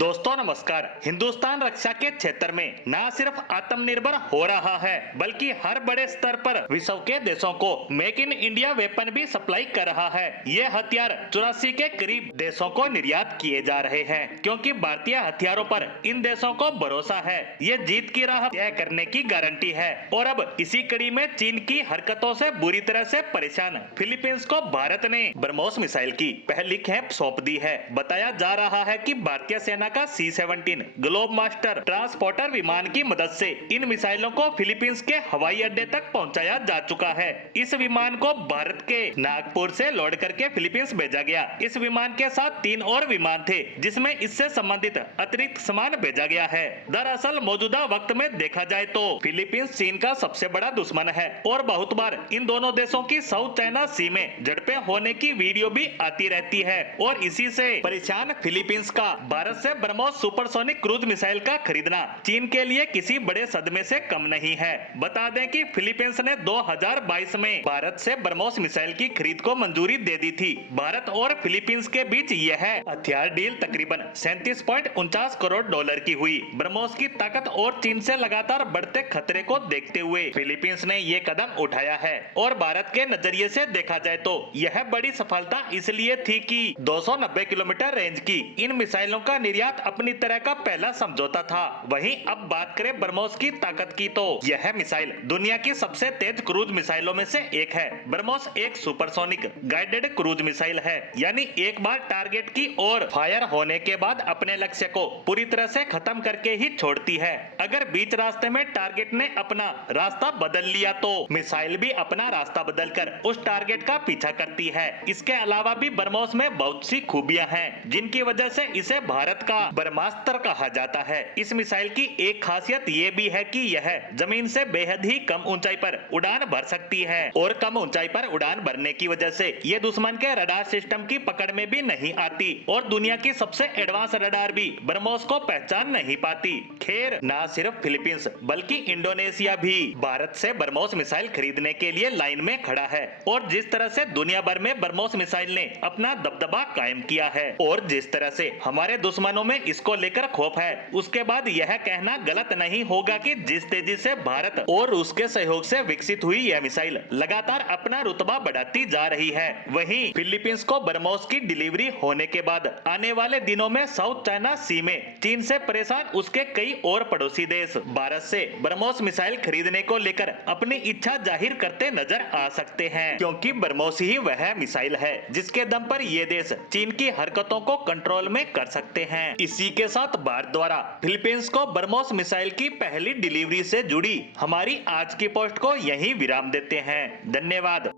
दोस्तों नमस्कार। हिंदुस्तान रक्षा के क्षेत्र में न सिर्फ आत्मनिर्भर हो रहा है बल्कि हर बड़े स्तर पर विश्व के देशों को मेक इन इंडिया वेपन भी सप्लाई कर रहा है। ये हथियार 84 के करीब देशों को निर्यात किए जा रहे हैं क्योंकि भारतीय हथियारों पर इन देशों को भरोसा है। ये जीत की राह तय करने की गारंटी है। और अब इसी कड़ी में चीन की हरकतों से बुरी तरह से परेशान फिलीपींस को भारत ने ब्रह्मोस मिसाइल की पहली खेप सौंप दी है। बताया जा रहा है कि भारतीय सेना का C-17 ग्लोब मास्टर ट्रांसपोर्टर विमान की मदद से इन मिसाइलों को फिलीपींस के हवाई अड्डे तक पहुंचाया जा चुका है। इस विमान को भारत के नागपुर से लोड करके फिलीपींस भेजा गया। इस विमान के साथ 3 और विमान थे जिसमें इससे संबंधित अतिरिक्त सामान भेजा गया है। दरअसल मौजूदा वक्त में देखा जाए तो फिलीपींस चीन का सबसे बड़ा दुश्मन है और बहुत बार इन दोनों देशों की साउथ चाइना सी में झड़पें होने की वीडियो भी आती रहती है और इसी से परेशान फिलीपींस का भारत से ब्रह्मोस सुपरसोनिक क्रूज मिसाइल का खरीदना चीन के लिए किसी बड़े सदमे से कम नहीं है। बता दें कि फिलीपींस ने 2022 में भारत से ब्रह्मोस मिसाइल की खरीद को मंजूरी दे दी थी। भारत और फिलीपींस के बीच यह हथियार डील तकरीबन 37.49 करोड़ डॉलर की हुई। ब्रह्मोस की ताकत और चीन से लगातार बढ़ते खतरे को देखते हुए फिलीपींस ने ये कदम उठाया है और भारत के नजरिए से देखा जाए तो यह बड़ी सफलता इसलिए थी कि 290 किलोमीटर रेंज की इन मिसाइलों का निर्यात अपनी तरह का पहला समझौता था। वहीं अब बात करें ब्रह्मोस की ताकत की तो यह मिसाइल दुनिया की सबसे तेज क्रूज मिसाइलों में से एक है। ब्रह्मोस एक सुपरसोनिक गाइडेड क्रूज मिसाइल है, यानी एक बार टारगेट की ओर फायर होने के बाद अपने लक्ष्य को पूरी तरह से खत्म करके ही छोड़ती है। अगर बीच रास्ते में टारगेट ने अपना रास्ता बदल लिया तो मिसाइल भी अपना रास्ता बदलकर उस टारगेट का पीछा करती है। इसके अलावा भी ब्रह्मोस में बहुत सी खूबियां हैं जिनकी वजह से इसे भारत का ब्रह्मास्त्र कहा जाता है। इस मिसाइल की एक खासियत ये भी है कि यह जमीन से बेहद ही कम ऊंचाई पर उड़ान भर सकती है और कम ऊंचाई पर उड़ान भरने की वजह से ये दुश्मन के रडार सिस्टम की पकड़ में भी नहीं आती और दुनिया की सबसे एडवांस रडार भी ब्रह्मोस को पहचान नहीं पाती। खैर न सिर्फ फिलीपींस बल्कि इंडोनेशिया भी भारत से ब्रह्मोस मिसाइल खरीदने के लिए लाइन में खड़ा है और जिस तरह से दुनिया भर में ब्रह्मोस मिसाइल ने अपना दबदबा कायम किया है और जिस तरह से हमारे दुश्मनों में इसको लेकर खौफ है, उसके बाद यह कहना गलत नहीं होगा कि जिस तेजी से भारत और उसके सहयोग से विकसित हुई यह मिसाइल लगातार अपना रुतबा बढ़ाती जा रही है। वहीं फिलीपींस को ब्रह्मोस की डिलीवरी होने के बाद आने वाले दिनों में साउथ चाइना सी में चीन से परेशान उसके कई और पड़ोसी देश भारत से ब्रह्मोस मिसाइल खरीदने को लेकर अपनी इच्छा जाहिर करते नजर आ सकते हैं, क्योंकि ब्रह्मोस ही वह मिसाइल है जिसके दम पर ये देश चीन की हरकतों को कंट्रोल में कर सकते हैं। इसी के साथ भारत द्वारा फिलीपींस को ब्रह्मोस मिसाइल की पहली डिलीवरी से जुड़ी हमारी आज की पोस्ट को यहीं विराम देते हैं। धन्यवाद।